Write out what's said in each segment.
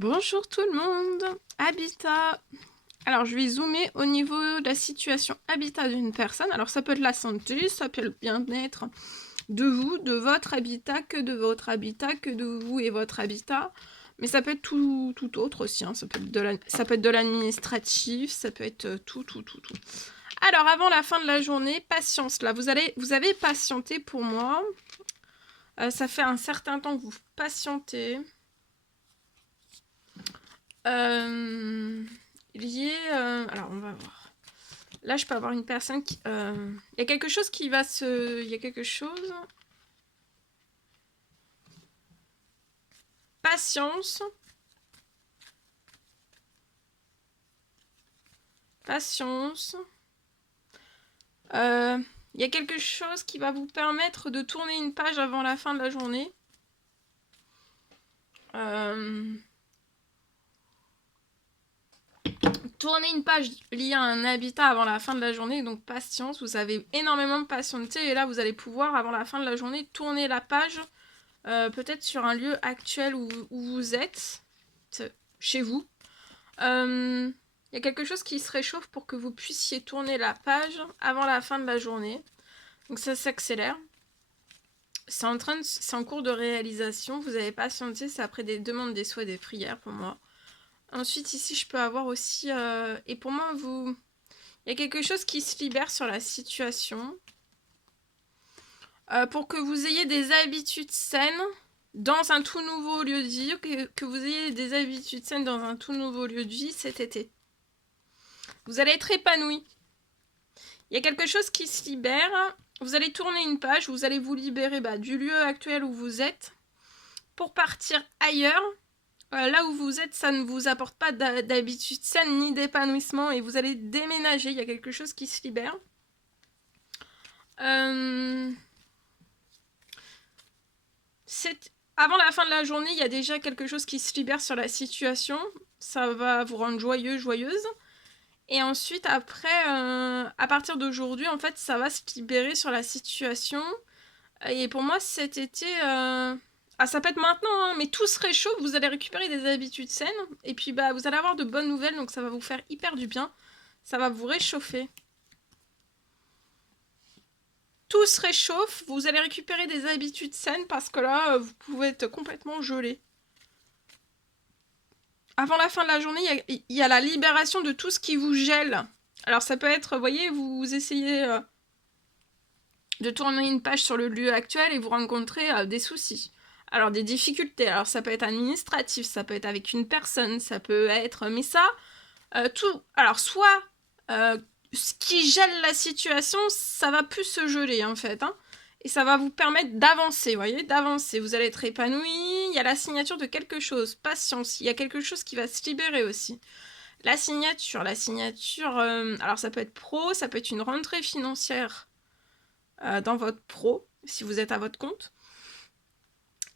Bonjour tout le monde. Habitat. Alors, je vais zoomer au niveau de la situation habitat d'une personne. Alors, ça peut être la santé, ça peut être le bien-être de vous, de votre habitat, que de votre habitat, que de vous et votre habitat. Mais ça peut être tout autre aussi. Hein. Ça peut être de l'administratif, ça peut être tout. Alors, avant la fin de la journée, patience. Là, vous avez patienté pour moi. Ça fait un certain temps que vous patientez. Alors, on va voir. Là, je peux avoir une personne qui... Il y a quelque chose qui va se... Il y a quelque chose... Patience. Patience. Il y a quelque chose qui va vous permettre de tourner une page avant la fin de la journée. Tourner une page liée à un habitat avant la fin de la journée, donc patience, vous avez énormément patienté et là vous allez pouvoir avant la fin de la journée tourner la page peut-être sur un lieu actuel où vous êtes, chez vous. Il y a quelque chose qui se réchauffe pour que vous puissiez tourner la page avant la fin de la journée, donc ça s'accélère. C'est en cours de réalisation, vous avez patienté, c'est après des demandes, des souhaits, des prières pour moi. Ensuite, ici, je peux avoir aussi... et pour moi, il y a quelque chose qui se libère sur la situation. Pour que vous ayez des habitudes saines dans un tout nouveau lieu de vie, que vous ayez des habitudes saines dans un tout nouveau lieu de vie cet été. Vous allez être épanoui. Il y a quelque chose qui se libère. Vous allez tourner une page, vous allez vous libérer du lieu actuel où vous êtes pour partir ailleurs. Là où vous êtes, ça ne vous apporte pas d'habitude saine ni d'épanouissement et vous allez déménager. Il y a quelque chose qui se libère. Avant la fin de la journée, il y a déjà quelque chose qui se libère sur la situation. Ça va vous rendre joyeux, joyeuse. Et ensuite, après, à partir d'aujourd'hui, en fait, ça va se libérer sur la situation. Et pour moi, cet été... ça peut être maintenant, hein, mais tout se réchauffe, vous allez récupérer des habitudes saines, et puis vous allez avoir de bonnes nouvelles, donc ça va vous faire hyper du bien, ça va vous réchauffer. Tout se réchauffe, vous allez récupérer des habitudes saines, parce que là, vous pouvez être complètement gelé. Avant la fin de la journée, il y a la libération de tout ce qui vous gèle. Alors ça peut être, vous voyez, vous essayez de tourner une page sur le lieu actuel et vous rencontrez des soucis. Alors des difficultés, alors ça peut être administratif, ça peut être avec une personne, ça peut être... Mais ça, tout... Alors soit ce qui gèle la situation, ça va plus se geler en fait. Hein, et ça va vous permettre d'avancer, vous voyez, d'avancer. Vous allez être épanoui, il y a la signature de quelque chose, patience, il y a quelque chose qui va se libérer aussi. La signature, alors ça peut être pro, ça peut être une rentrée financière dans votre pro, si vous êtes à votre compte.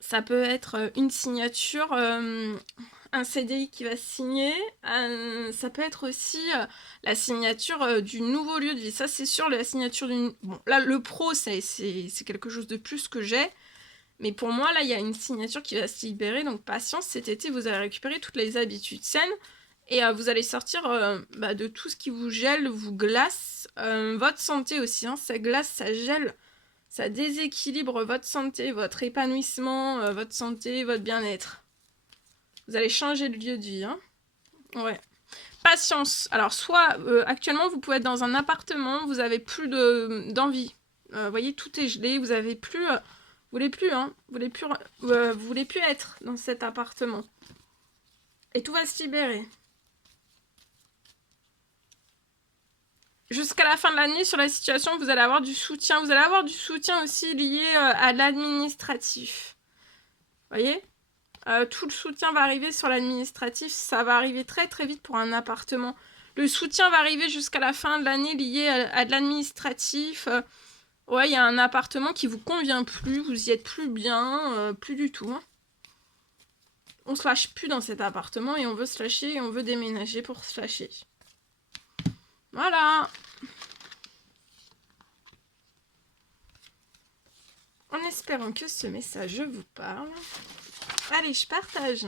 Ça peut être une signature, un CDI qui va signer. Ça peut être aussi la signature du nouveau lieu de vie. Ça, c'est sûr, la signature d'une... Bon, là, le pro, c'est quelque chose de plus que j'ai. Mais pour moi, là, il y a une signature qui va se libérer. Donc, patience, cet été, vous allez récupérer toutes les habitudes saines. Et vous allez sortir de tout ce qui vous gèle, vous glace. Votre santé aussi, hein, ça glace, ça gèle. Ça déséquilibre votre santé, votre épanouissement, votre santé, votre bien-être. Vous allez changer de lieu de vie. Hein. Ouais. Patience. Alors, soit actuellement, vous pouvez être dans un appartement, vous avez plus d'envie. Vous voyez, tout est gelé, vous avez plus... vous voulez plus, hein. Vous voulez plus être dans cet appartement. Et tout va se libérer. Jusqu'à la fin de l'année, sur la situation, vous allez avoir du soutien. Vous allez avoir du soutien aussi lié à l'administratif. Vous voyez ? Tout le soutien va arriver sur l'administratif. Ça va arriver très très vite pour un appartement. Le soutien va arriver jusqu'à la fin de l'année lié à de l'administratif. Ouais, il y a un appartement qui vous convient plus. Vous y êtes plus bien. Plus du tout. Hein. On se lâche plus dans cet appartement et on veut se lâcher et on veut déménager pour se lâcher. Voilà. En espérant que ce message vous parle. Allez, je partage.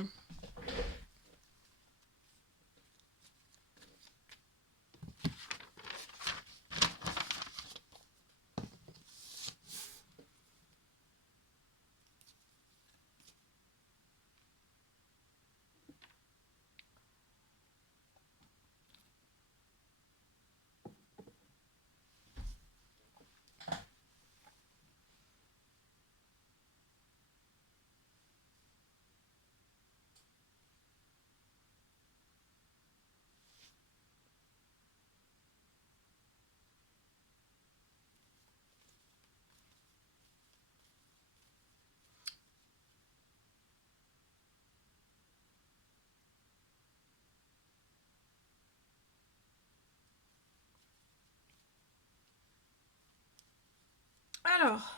Alors.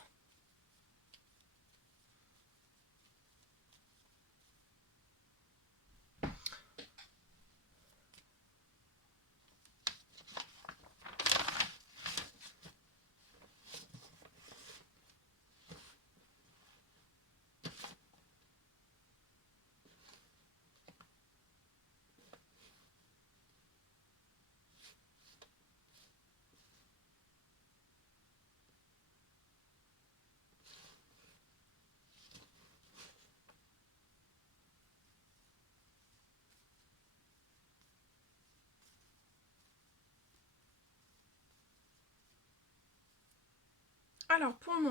Alors, pour moi.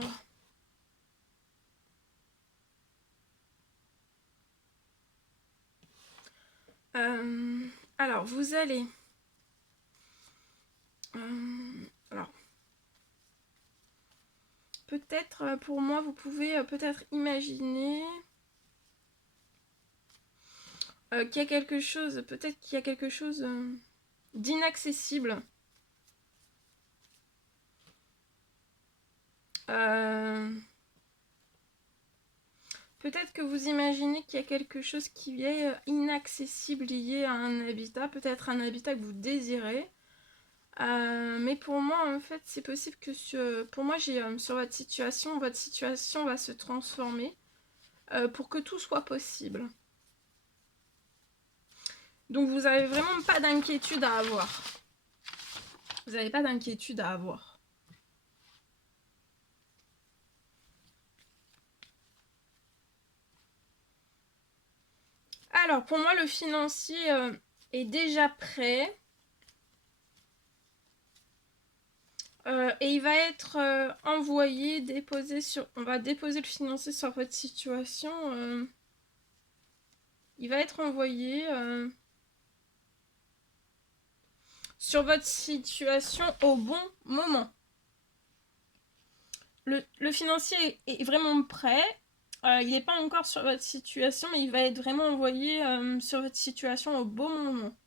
Alors, vous allez... alors, peut-être, pour moi, vous pouvez peut-être imaginer qu'il y a quelque chose, peut-être qu'il y a quelque chose d'inaccessible. Peut-être que vous imaginez qu'il y a quelque chose qui est inaccessible lié à un habitat, peut-être un habitat que vous désirez. Mais pour moi, en fait, c'est possible que pour moi, j'ai sur votre situation va se transformer pour que tout soit possible. Donc vous n'avez vraiment pas d'inquiétude à avoir. Vous n'avez pas d'inquiétude à avoir. Alors, pour moi, le financier est déjà prêt. Et il va être envoyé, déposé sur... On va déposer le financier sur votre situation. Il va être envoyé sur votre situation au bon moment. Le financier est vraiment prêt. Il n'est pas encore sur votre situation, mais il va être vraiment envoyé sur votre situation au bon moment.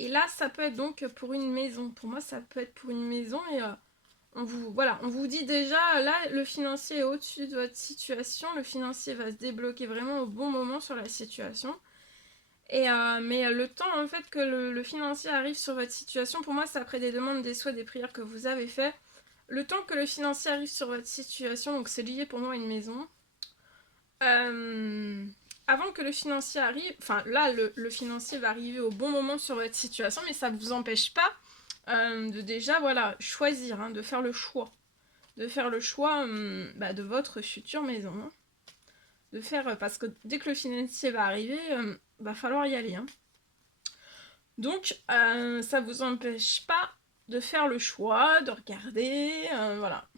Et là, ça peut être donc pour une maison. Pour moi, ça peut être pour une maison et on vous dit déjà, là, le financier est au-dessus de votre situation. Le financier va se débloquer vraiment au bon moment sur la situation. Mais le temps, en fait, que le financier arrive sur votre situation, pour moi, c'est après des demandes, des souhaits, des prières que vous avez fait. Le temps que le financier arrive sur votre situation, donc c'est lié pour moi à une maison. Avant que le financier arrive, enfin là, le financier va arriver au bon moment sur votre situation, mais ça ne vous empêche pas de déjà, voilà, choisir, hein, de faire le choix. De faire le choix de votre future maison. Hein. De faire, parce que dès que le financier va arriver, va falloir y aller. Hein. Donc, ça vous empêche pas de faire le choix, de regarder, voilà.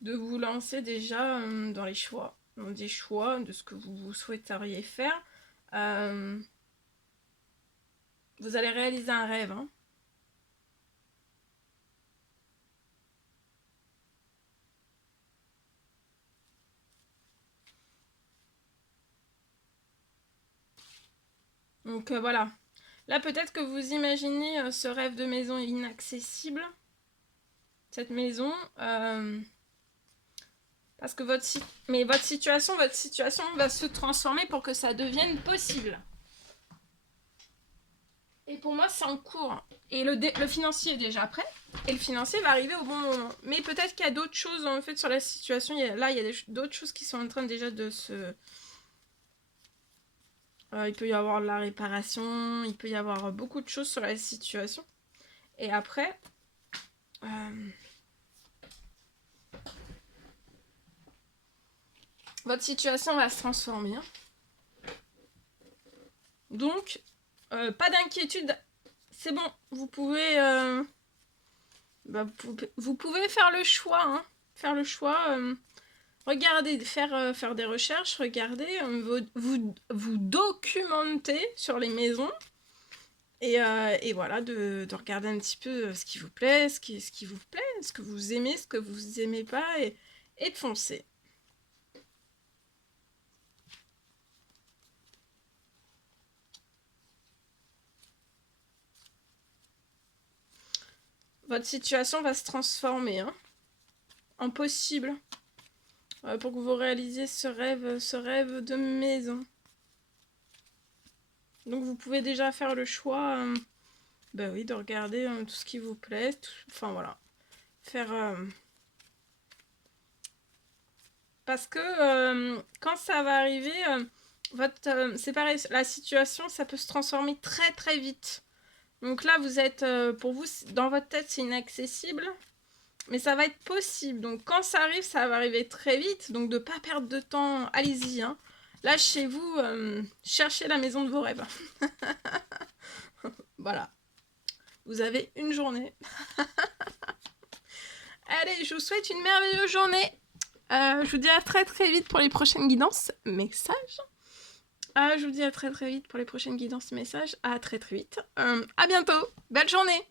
De vous lancer déjà dans les choix, dans des choix de ce que vous souhaiteriez faire. Vous allez réaliser un rêve. Hein. Donc voilà. Là, peut-être que vous imaginez ce rêve de maison inaccessible. Cette maison. Parce que votre situation va se transformer pour que ça devienne possible. Et pour moi, c'est en cours. Et le financier est déjà prêt. Et le financier va arriver au bon moment. Mais peut-être qu'il y a d'autres choses en fait sur la situation. Il y a d'autres choses qui sont en train déjà de se... il peut y avoir de la réparation. Il peut y avoir beaucoup de choses sur la situation. Et après... votre situation va se transformer. Donc, pas d'inquiétude. C'est bon, vous pouvez Bah, vous pouvez faire le choix, hein. Faire le choix, regardez, faire des recherches, regardez, vous documenter sur les maisons. Et voilà, de regarder un petit peu ce qui vous plaît, ce qui vous plaît, ce que vous aimez, ce que vous aimez pas, et de foncer. Votre situation va se transformer, hein, en possible, pour que vous réalisiez ce rêve de maison. Donc vous pouvez déjà faire le choix, bah oui, de regarder tout ce qui vous plaît, enfin voilà, faire... parce que quand ça va arriver, c'est pareil, la situation, ça peut se transformer très très vite. Donc là, vous êtes, pour vous, dans votre tête, c'est inaccessible, mais ça va être possible. Donc quand ça arrive, ça va arriver très vite. Donc de ne pas perdre de temps, allez-y. Hein. Là, chez vous, cherchez la maison de vos rêves. Voilà. Vous avez une journée. Allez, je vous souhaite une merveilleuse journée. Je vous dis à très très vite pour les prochaines guidances messages. Je vous dis à très très vite pour les prochaines guidances messages. À très très vite. À bientôt. Belle journée.